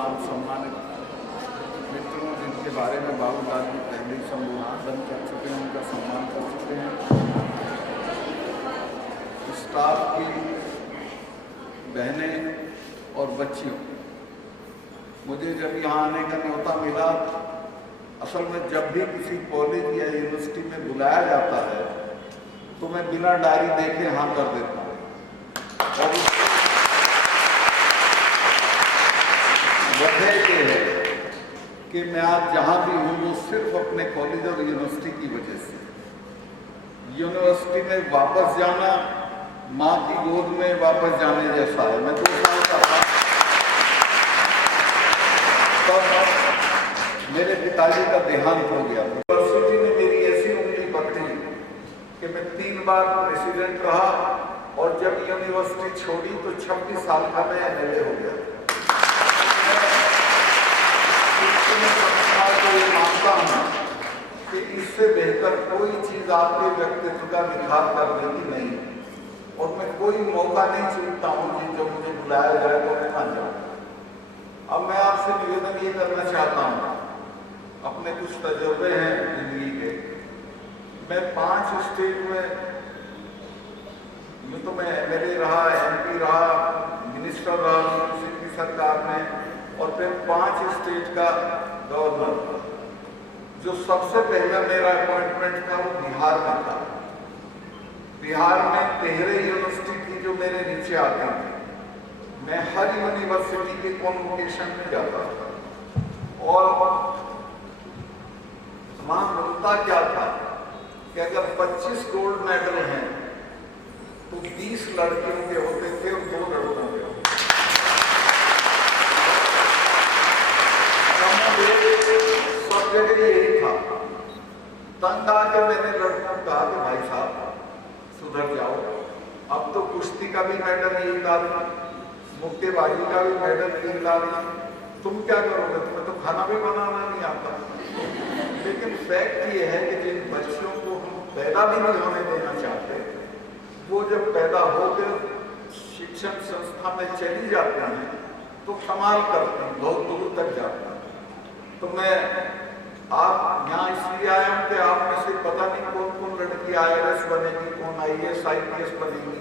तमाम सम्मानित मित्रों जिनके बारे में बाबू लाल जी पहले ही संबोधन कर चुके हैं, उनका सम्मान कर चुके हैं। स्टाफ की बहनें और बच्चियों, मुझे जब यहाँ आने का न्योता मिला, असल में जब भी किसी कॉलेज या यूनिवर्सिटी में बुलाया जाता है तो मैं बिना डायरी देखे हाँ कर देता हूँ। और वजह ये है कि मैं आज जहाँ भी हूँ वो सिर्फ अपने कॉलेज और यूनिवर्सिटी की वजह से। यूनिवर्सिटी में वापस जाना माँ की गोद में वापस जाने जैसा है। मैं 2 साल का था तब मेरे पिताजी का देहांत हो गया। यूनिवर्सिटी ने मेरी ऐसी उंगली पकड़ी कि मैं 3 बार प्रेसिडेंट रहा और जब यूनिवर्सिटी छोड़ी तो 26 साल का मैं MLA हो गया। मैं मानता हूँ कि इससे बेहतर कोई चीज आपके व्यक्तित्व का निखार करने की नहीं, और मैं कोई मौका नहीं चुनता हूँ कि जो मुझे बुलाया जाए तो मैं ना जाऊँ। अब मैं आपसे निवेदन ये करना चाहता हूँ, अपने कुछ तजुर्बे हैं जिंदगी के। मैं 5 स्टेट में तो मैं MLA रहा, MP रहा, मिनिस्टर रहा किसी की सरकार में, और फिर 5 स्टेट का गवर्नर। जो सबसे पहला मेरा अपॉइंटमेंट था वो बिहार में था। बिहार में 13 यूनिवर्सिटी थी जो मेरे नीचे आती थी। मैं हर यूनिवर्सिटी के कॉन्वोकेशन में जाता था और वहां मिलता क्या था कि अगर 25 गोल्ड मेडल हैं तो 20 लड़कियों के होते थे और 2 लड़कों के होते थे। सब जगह यही था। तंग आके मैंने लड़कों को कहा कि भाई साहब सुधर जाओ, अब तो कुश्ती का भी मेडल यही डालना, मुक्केबाजी का भी मेडल यही डालना, तुम क्या करोगे? तुम्हें तो खाना भी बनाना नहीं आता। लेकिन फैक्ट ये है कि जिन बच्चियों को हम पैदा भी नहीं होने देना चाहते, वो जब पैदा होकर शिक्षण संस्था में चली जाते हैं तो कमाल करते हैं, बहुत दूर तक जाते हैं। तो मैं आप यहाँ इसलिए आया हूँ कि आप में से पता नहीं कौन कौन लड़की IRS बनेगी, कौन IAS IPS बनेगी,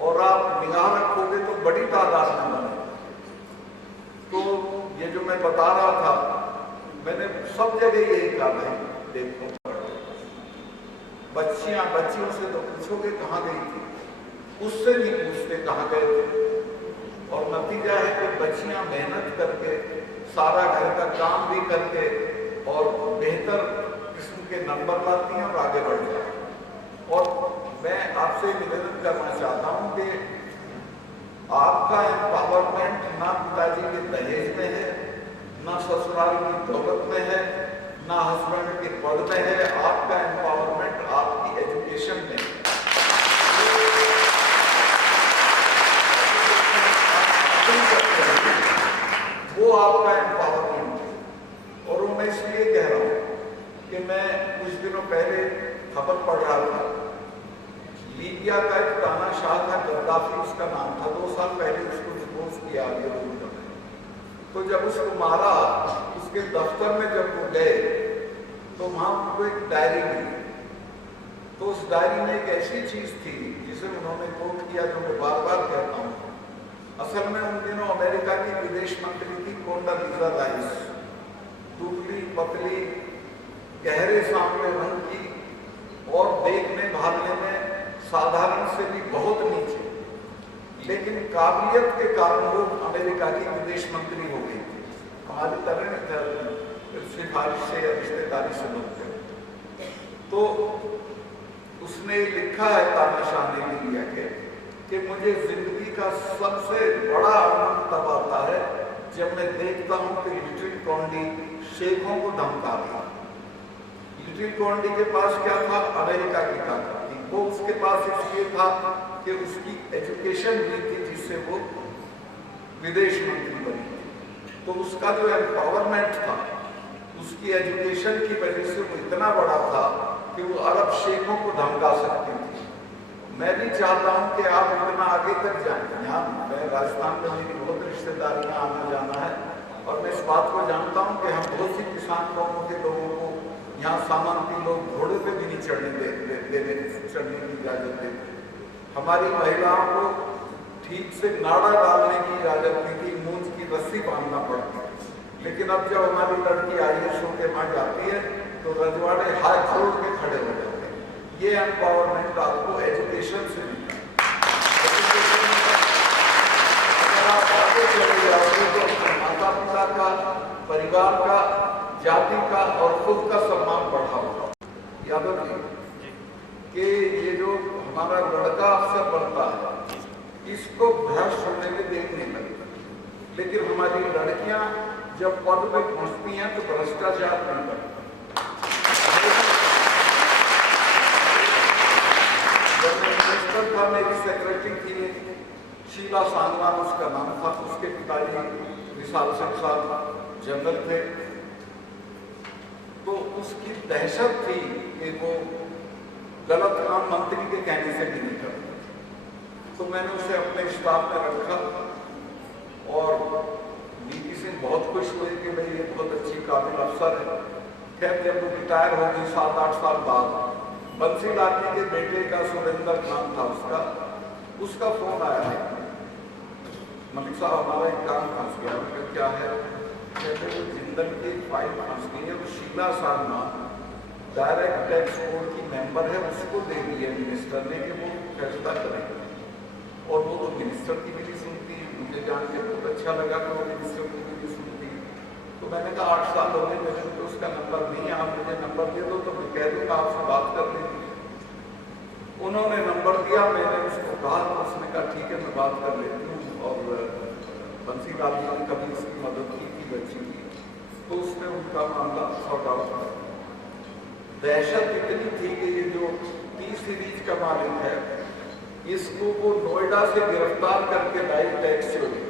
और आप निगाह रखोगे तो बड़ी तादाद में बनेगी। तो ये जो मैं बता रहा था, मैंने सब जगह यही कहा है, देखो बच्चियों से तो पूछोगे कहाँ गई थी, उससे नहीं पूछते कहाँ गए थे। और नतीजा है कि बच्चियां मेहनत करके, सारा घर का काम भी करके और बेहतर किस्म के नंबर लाती हैं और आगे बढ़ जाती हैं। और मैं आपसे निवेदन करना चाहता हूं कि आपका एम्पावरमेंट ना पिताजी के दहेज में है, ना ससुराल की दौलत में है, ना हस्बैंड के पद में है। आपका एम्पावरमेंट आपकी एजुकेशन में है। वो आपका एम्पावरमेंट है। और वो मैं इसलिए कह रहा हूँ कि मैं कुछ दिनों पहले खबर पढ़ रहा था, लीबिया का एक तानाशाह था, गद्दाफी उसका नाम था। 2 साल पहले उसको डिपोज किया गया। तो जब उसको मारा, उसके दफ्तर में जब वो गए तो वहां उनको एक डायरी मिली। तो उस डायरी में एक ऐसी चीज थी जिसे उन्होंने कोट किया, जो मैं बार बार कहता हूँ। असल में उन दिनों अमेरिका की विदेश मंत्री थी कोंडोलीजा राइस, दुबली पतली, गहरे सांवले रंग की और देखने भालने में साधारण से भी बहुत नीचे, लेकिन काबिलियत के कारण वो अमेरिका की विदेश मंत्री हो गई थी। हमारी तरह सिफारिश से या रिश्तेदारी से बनते। तो उसने लिखा है तानाशाह ने लिया कि मुझे जिंदगी का सबसे बड़ा आनंद तब आता है जब मैं देखता हूं कि लिटिल कॉन्डी शेखों को धमका दिया। लिटिल कॉन्डी के पास क्या था? अमेरिका की ताकत थी। वो उसके पास इसलिए था कि उसकी एजुकेशन भी थी, जिससे वो विदेश मंत्री बनी। तो उसका जो एम्पावरमेंट था, उसकी एजुकेशन की वजह से वो इतना बड़ा था कि वो अरब शेखों को धमका सकती थी। मैं भी चाहता हूं कि आप इतना आगे तक जाएं। यहाँ मैं राजस्थान में मेरी बहुत रिश्तेदारियां आना जाना है। और मैं इस बात को जानता हूं कि हम बहुत सी किसान कौमों के लोगों को यहाँ सामान्य लोग घोड़े पे भी नहीं चढ़ने की इजाजत देते। हमारी महिलाओं को ठीक से नाड़ा डालने की इजाजत नहीं थी, मूंछ की रस्सी बांधना पड़ती। लेकिन अब जब हमारी लड़की IAS होकर वहां जाती है तो रजवाड़े हाथ जोड़ के खड़े हो जाते हैं। ये एम्पावरमेंट आपको एजुकेशन से मिलता है। अगर आप आगे चले जाओगे तो अपने माता पिता का, परिवार का, जाति का और खुद का सम्मान बढ़ाओगे। याद रखिए कि ये जो हमारा लड़का अफसर बनता है इसको भ्रष्ट होने में देर नहीं लगता, लेकिन हमारी लड़कियां जब पद पे पहुंचती हैं तो भ्रष्टाचार नहीं करता। जब मैं मिनिस्टर था, मेरी सेक्रेटरी थी शीला सांगवान उसका नाम था, उसके पिताजी विशाल सिंह साहब जनरल थे। तो उसकी दहशत थी कि वो गलत काम मंत्री के कहने से भी नहीं करता। तो मैंने उसे अपने स्टाफ में रखा और VP सिंह बहुत खुश हुए कि भाई ये बहुत अच्छी काबिल अफसर है। खैर जब वो रिटायर हो गई 7-8 साल बाद, बंसीलाल जी के बेटे का सुरेंद्र नाम था उसका फोन आया है, मलिक साहब हमारा एक काम फंस गया। मैंने क्या है? कहते वो जिंदल की फाइल फंस गई है, वो शीला साधना डायरेक्ट टैक्स बोर्ड की मेंबर है, उसको दे दी है मिनिस्टर ने कि वो फैसला करेंगे। और वो तो मिनिस्टर की भी नहीं सुनती। मुझे जान के बहुत अच्छा लगा कि वो मिनिस्टर की भी नहीं सुनती। तो मैंने कहा 8 साल हो गए, मेरे तो उसका नंबर नहीं है, आप मुझे नंबर दे दो तो मैं कह दूँगा आपसे बात कर लेंगे। उन्होंने नंबर दिया, मैंने उसको कहा तो उसने कहा ठीक है मैं बात कर लेती हूँ। और बंसीलाल जी ने कभी उसकी मदद की थी बच्ची की, तो उसने उनका मामला सॉर्ट आउट किया। दहशत इतनी थी कि ये जो T सीरीज का मालिक है इसको वो नोएडा से गिरफ्तार करके लाइव टैक्स चोरी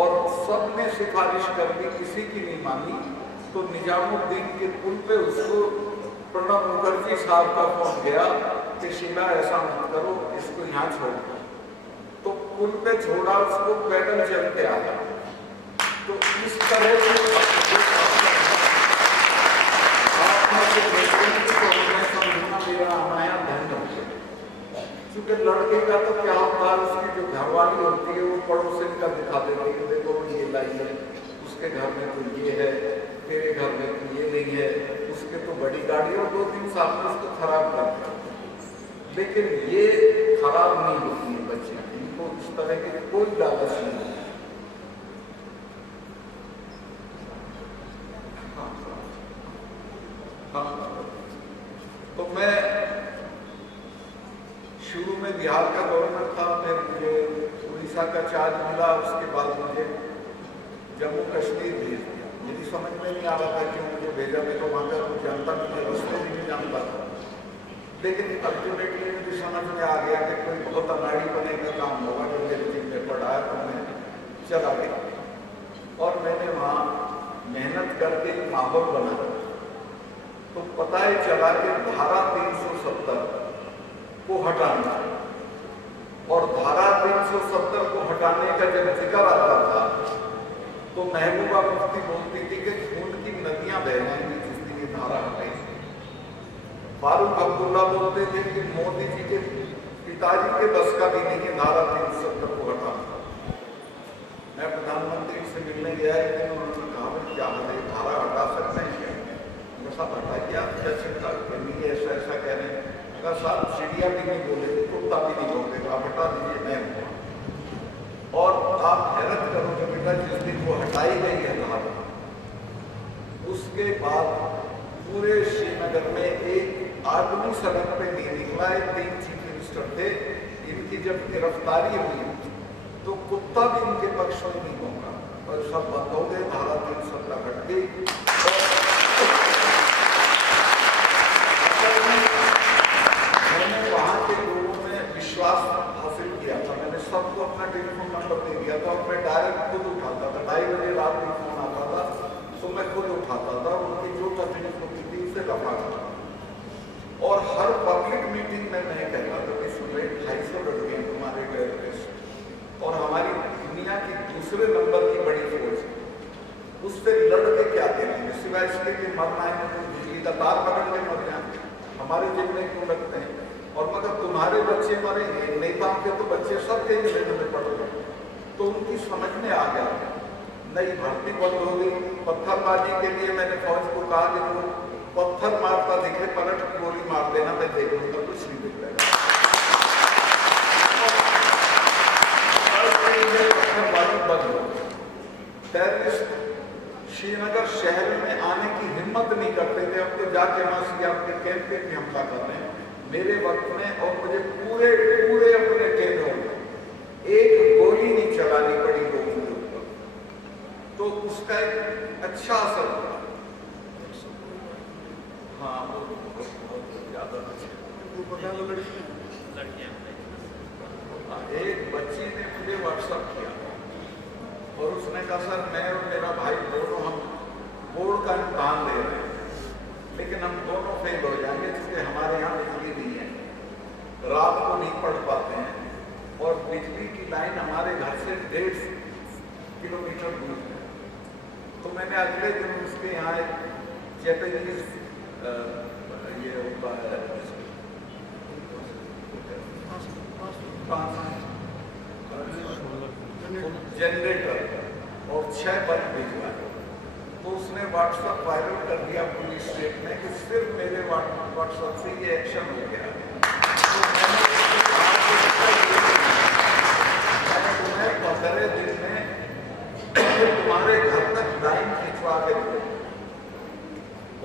और सबने सिफारिश कर दी, किसी की नहीं मानी। तो निजामुद्दीन के पुल पे उसको प्रणब मुखर्जी साहब का फोन गया कि शीला ऐसा मत करो, इसको यहाँ छोड़ दो। तो पुल पे छोड़ा, उसको पैदल चल के आया। तो इस तरह से मेरा आया धन्य हो गया। क्योंकि लड़के का तो क्या होता है, उसकी जो घरवाली होती है वो पड़ोसी का दिखा देती है, देखो ये लाई है, उसके घर में तो ये है, तेरे घर में तो ये नहीं है, उसके तो बड़ी गाड़ी और 2-3 साल में उसको खराब कर दिया। लेकिन ये खराब नहीं होती है बच्चे, इनको इस तरह के कोई लालच नहीं है। हाँ, तो मैं शुरू में बिहार का गवर्नर था, फिर मुझे उड़ीसा का चार्ज मिला, उसके बाद मुझे जम्मू कश्मीर भेज दिया। मेरी समझ में नहीं आ रहा था क्यों मुझे भेजा, मैं तो वहाँ का कुछ जानता नहीं, रस्ते भी नहीं जानता था। लेकिन अल्टीमेटली मुझे समझ में आ गया कि कोई बहुत अनाड़ी बने का काम होगा, जो मेरे जिम्मे पड़ा है, तो मैं चला गया। और मैंने वहाँ मेहनत करके माहौल बना। तो पता ही चला कि धारा 370 को हटाना, और धारा 370 को हटाने का जब जिक्र आता था तो महबूबा मुफ्ती बोलती थी कि खून की नदियां बह जाएंगी जिस दिन ये धारा हटेगी। फारूक अब्दुल्ला बोलते थे कि मोदी जी के पिताजी के बस का भी नहीं है धारा 370 को हटाना। मैं प्रधानमंत्री से मिलने गया, लेकिन उन्होंने कहा क्या है धारा हटा सकते हैं? सब हटाइए, आप क्या चिंता नहीं, ऐसा ऐसा कह रहे हैं। कहा साहब चिड़िया भी नहीं बोलेगी, कुत्ता भी नहीं बोलेगा, आप हटा दीजिए, मैं। और आप हैरत करोगे बेटा, जिस दिन वो हटाई गई है धारा, उसके बाद पूरे श्रीनगर में एक आदमी सड़क पे नहीं निकला। 3 चीफ मिनिस्टर थे, इनकी जब गिरफ्तारी हुई तो कुत्ता भी इनके पक्ष में नहीं होगा, और सब बंद हो गए, धारा 370 हट गई। मैंने वहाँ के लोगों में विश्वास हासिल किया था, मैंने सबको अपना टेलीफोन नंबर दे दिया था, और मैं डायरेक्ट खुद उठाता था। 2:30 बजे रात में फोन आता था तो मैं खुद उठाता था, उनकी जो तकलीफ होती थी उसे रखा था। और हर पब्लिक मीटिंग में मैं कहता था कि सुन 250 लड़के हैं तुम्हारे टेररिस्ट, और हमारी दुनिया की दूसरे नंबर की बड़ी फौज, उससे लड़ के क्या करेंगे सिवाय इसके कि मरना है तो बिजली का तार पकड़ के मर जाए, हमारे जेब में क्यों लगते हैं। और मगर तुम्हारे बच्चे मरेंगे, नेताओं के तो बच्चे सबके जेब में पड़ गए। तो उनकी समझ में आ गया, नई भर्ती बंद हो गई। पत्थरबाजी के लिए मैंने फौज को कहा कि वो पत्थर मारता दिखे पलट गोली मार देना, मैं देख लूंगा, कुछ नहीं दिख रहा। पत्थरबाजी बंद हो गई। टेररिस्ट श्रीनगर शहर में आने की हिम्मत नहीं करते थे, अब तो जाके वहां सीआरपीएफ के कैंप पे भी हमला कर रहे हैं मेरे वक्त में। और मुझे पूरे पूरे अपने टेबल में एक गोली नहीं चलानी पड़ी लोगों के ऊपर, तो उसका एक अच्छा असर हुआ। हाँ, वो बहुत ज्यादा एक बच्ची ने मुझे व्हाट्सएप किया और उसने कहा सर मैं और मेरा भाई दोनों हम बोर्ड का इम्तहान दे रहे हैं, लेकिन हम दोनों फेल हो जाएंगे क्योंकि हमारे यहाँ बिजली नहीं है, रात को नहीं पढ़ पाते हैं और बिजली की लाइन हमारे घर से 1.5 किलोमीटर दूर है। तो मैंने अगले दिन उसके यहाँ एक जैपनीज ये होता है जनरेटर और 6 बल्ब भिजवाए। तो उसने व्हाट्सएप वायरल कर दिया पुलिस स्टेट में कि सिर्फ मेरे व्हाट्सएप से ये एक्शन हो गया। तो मैंने तुम्हें 15 दिन में तुम्हारे घर तक लाइन खिंचवा के दो।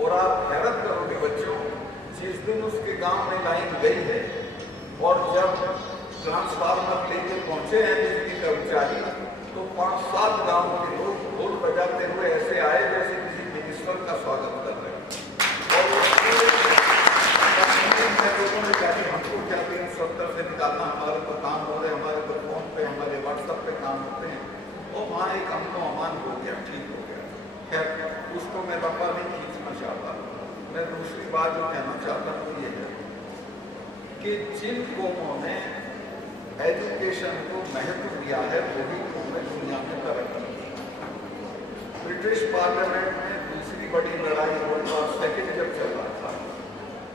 और आप हैरत करोगे बच्चों, जिस दिन उसके गांव में लाइन गई है और जब ट्रांसफार्मर लेके पहुंचे हैं बिजली कर्मचारी, तो 5-7 गांव के लोग ढोल बजाते हुए ऐसे आए जैसे किसी मिनिस्टर का स्वागत कर रहे हैं। और लोगों ने कहा कि हमको क्या 370 से निकालना, हमारे पर काम हो रहे, हमारे पर फोन पे हमारे व्हाट्सएप पे काम होते हैं। और वहाँ एक अमनो अमान हो गया, ठीक हो गया। खैर उसको मैं लंबा नहीं खींचना चाहता। मैं दूसरी बात जो कहना चाहता हूँ ये है कि जिन कौमों ने एजुकेशन को महत्व दिया है वही कौमें दुनिया में तरक्की की। ब्रिटिश पार्लियामेंट में दूसरी बड़ी लड़ाई वर्ल्ड वॉर सेकेंड जब चल रहा था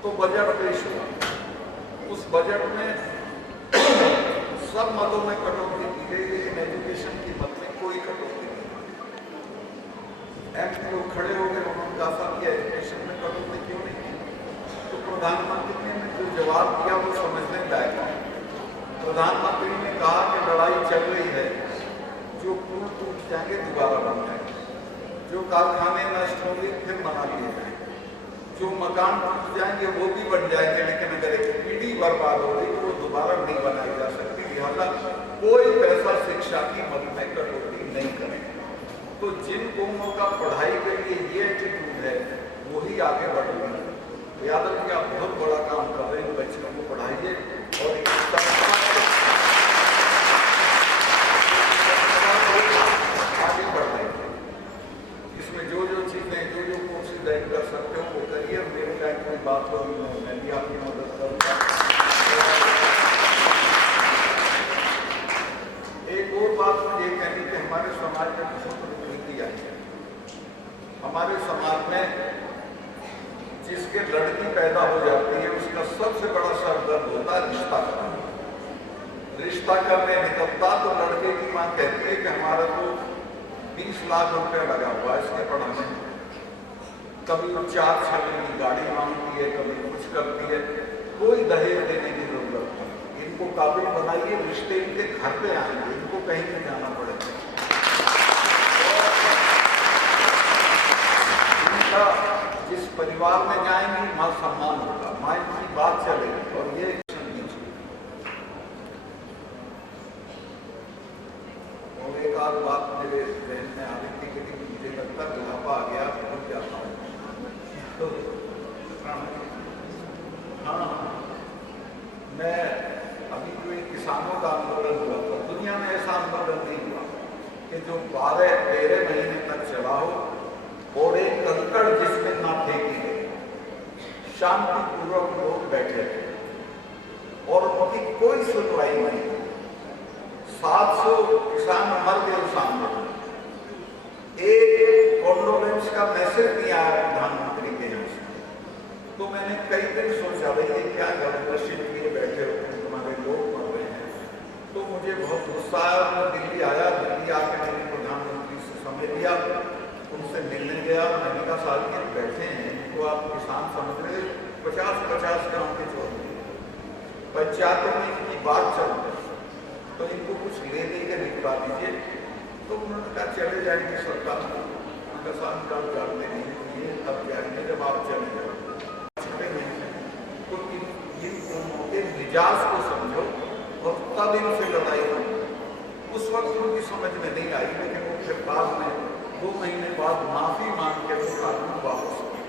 तो बजट पेश हुआ। उस बजट में सब मदों में कटौती की गई, लेकिन एजुकेशन की मद में कोई कटौती नहीं। एमपी लोग खड़े हो गए, उन्होंने कहा कि एजुकेशन में कटौती क्यों नहीं की। तो प्रधानमंत्री ने जो जवाब दिया वो समझने लायक है। प्रधानमंत्री ने कहा कि लड़ाई चल रही है, जो पुल टूट जाएंगे दोबारा बन जाएंगे, जो कारखाने नष्ट होंगे फिर बना लिए जाएंगे, जो मकान टूट जाएंगे वो भी बन जाएंगे, लेकिन अगर एक पीढ़ी बर्बाद हो गई तो वो दोबारा नहीं बनाई जा सकती। लिहाजा कोई पैसा शिक्षा की मद में कटौती नहीं करेंगे। तो जिन कौमों का पढ़ाई के लिए ये एटीट्यूड है वही आगे बढ़ रही है। यादव जी आप बहुत बड़ा काम कर रहे हैं, बच्चों को पढ़ाइए और आगे बढ़ रहे हैं। इसमें जो जो चीजें जो जो कोर्सेज ऐड कर सकते हो वो करिए। मेरे लायक कोई बात होगी मैं भी आपकी मदद करूँगा। एक और बात मुझे कहनी कि हमारे समाज में बहुत विकृति आई है। हमारे समाज में जिसके लड़की पैदा हो जाती है उसका सबसे बड़ा सरदर्द होता है रिश्ता करना। रिश्ता करने निकलता तो लड़के की मां कहती है कि हमारा तो 20 लाख रुपया लगा हुआ है इसके पढ़ाने में। कभी 4 छाले की गाड़ी मांगती है, कभी कुछ करती है। कोई दहेज देने की जरूरत नहीं। इनको काबिल बनाइए, रिश्ते इनके घर पे आएंगे, इनको कहीं नहीं जाना पड़ेगा। इनका जिस परिवार में जाएंगी मां सम्मान होगा, मां की बात चलेगी। और ये और एक आध बात मेरे जहन में आ रही थी कि मुझे लगता है बुढ़ापा आ गया, भूल जाता हूँ। तो हाँ, मैं अभी जो एक किसानों का आंदोलन हुआ था, दुनिया में ऐसा आंदोलन नहीं हुआ कि जो 12-13 महीने तक चला हो और एक कंकड़ जिसमें ना फेंकी गई, शांतिपूर्वक लोग बैठे थे और उनकी कोई सुनवाई नहीं। 700 किसान मर गए उस आंदोलन। उसका मैसेज नहीं आया प्रधानमंत्री के यहाँ से। तो मैंने कई दिन सोचा भाई ये क्या जबरदस्ती किए बैठे हो, तुम्हारे लोग मर रहे हैं। तो मुझे बहुत गुस्सा आया, मैं दिल्ली आया। दिल्ली आके मैंने प्रधानमंत्री से समय लिया, उनसे मिलने गया। मैंने कहा साल के बैठे हैं तो आप किसान समझ रहे, 50-50 गाँव के चौधरी पंचायतों में इनकी बात चल रही, तो इनको कुछ ले दे के निपटा दीजिए। तो उन्होंने कहा चले जाएंगे सरकार, उनका साथ जानते नहीं ये अब जाएंगे जब आप चले जाओ। तो इनके मिजाज को समझो और तब इनसे लड़ाई हो। उस वक्त उनकी समझ में नहीं आई, लेकिन उनके बाद में 2 महीने बाद माफी मांग के वो कानून वापस किए।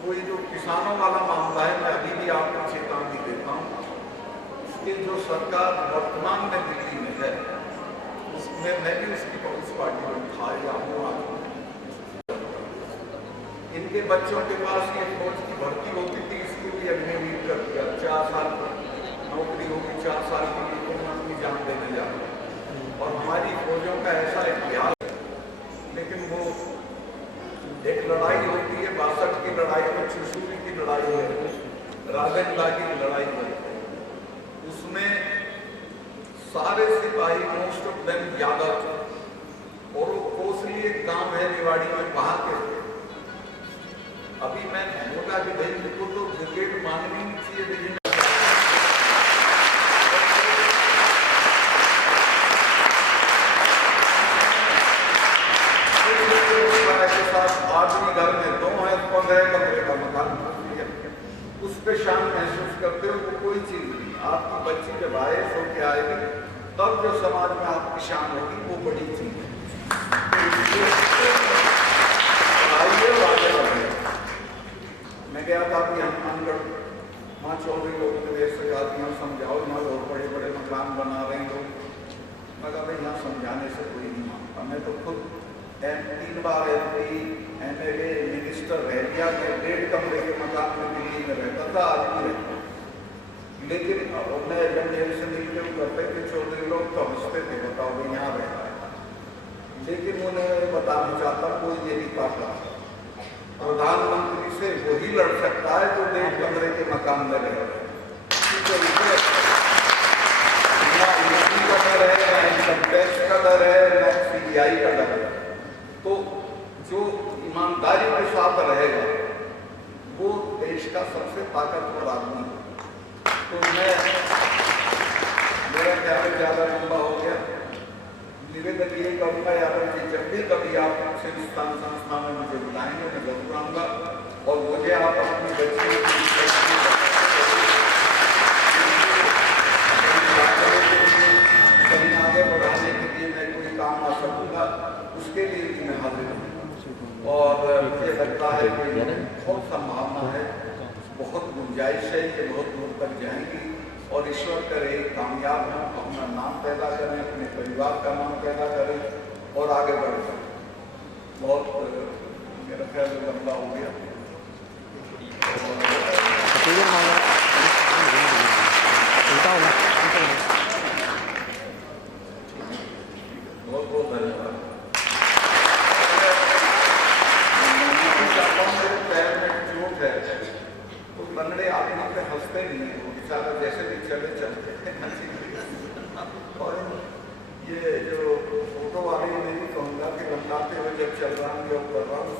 वो ये जो किसानों वाला मामला है, मैं अभी भी आपको चेतावनी देता हूँ कि जो सरकार वर्तमान में दिल्ली में है उसमें मैं भी उसकी कांग्रेस पार्टी में था या हूँ आज। इनके बच्चों के पास ये फौज की भर्ती होती थी, इसको भी अग्निवीर कर दिया। 4 साल नौकरी होगी, 4 साल के लिए तुम अपनी जान देने जा रहे हो। और हमारी फौजों का ऐसा इतिहास है। लेकिन वो एक लड़ाई होती है 62 की लड़ाई में, चुशूरी की लड़ाई है, राजनदा की लड़ाई है, उसमें सारे सिपाही मोस्ट ऑफ देम यादव थे। और वो कोसली एक गांव है निवाड़ी में, वहां के थे। अभी मैं बोला कि भाई उनको तो ब्रिगेड मांगनी नहीं चाहिए, लेकिन आदमी घर में 2 है, 15 कमरे का मकान, उस पे शान महसूस करते हो। वो कोई चीज नहीं, आपकी बच्ची जब आयस होके आएगी तब जो समाज में आपकी शान होगी वो बड़ी चीज है। मैं गया था अभी हनुमानगढ़, वहाँ चौधरी लोगों ने देश से कहा यहाँ समझाओ, यहाँ लोग बड़े बड़े मकान बना रहे हैं लोग। मगर भाई यहाँ समझाने से कोई नहीं मानता। मैं तो खुद 3 बार MP, MLA, मिनिस्टर रह गया। मैं 1.5 कमरे के मकान में दिल्ली में रहता था, आज भी रहता। लेकिन मैं जब मेरे से मिलते करते थे चौधरी लोग तो हंसते थे, बताओ भाई यहाँ रहता है। लेकिन उन्हें बताना चाहता कोई ये नहीं पाता, प्रधानमंत्री से वही लड़ सकता है जो 1.5 कमरे के मकान में रहे। का डर है, ना इनकम टैक्स का डर है, ना CBI का डर है। तो जो ईमानदारी के साथ रहेगा वो देश का सबसे ताकतवर आदमी है। तो मैं, मेरा ख्याल ज्यादा लंबा हो गया, निवेदन ये करूँगा यादव जी जब भी कभी आप हिंदुस्तान संस्था में मुझे बुलाएंगे मैं जरूर आऊँगा। और मुझे आप अपनी बच्ची कहीं आगे बढ़ाने के लिए मैं कोई काम आ सकूँगा, उसके लिए भी मैं हाजिर हूँ। और मुझे लगता है कि बहुत संभावना है, बहुत गुंजाइश है, ये बहुत दूर तक जाएंगी। और ईश्वर करे कामयाब हों, अपना नाम पैदा करें, अपने परिवार का नाम पैदा करें और आगे बढ़ जाएं। बहुत मेरा ख्याल लंबा हो गया। बहुत बहुत धन्यवाद। पैर में चोट है तो लंगड़े आदमी पे हंसते नहीं है, बेचारा जैसे भी चले चलते हैं। और ये जो फोटो वाले मैं भी कहूँगा कि लंगाते हुए जब चल रहा हूँ, योग कर रहा हूँ,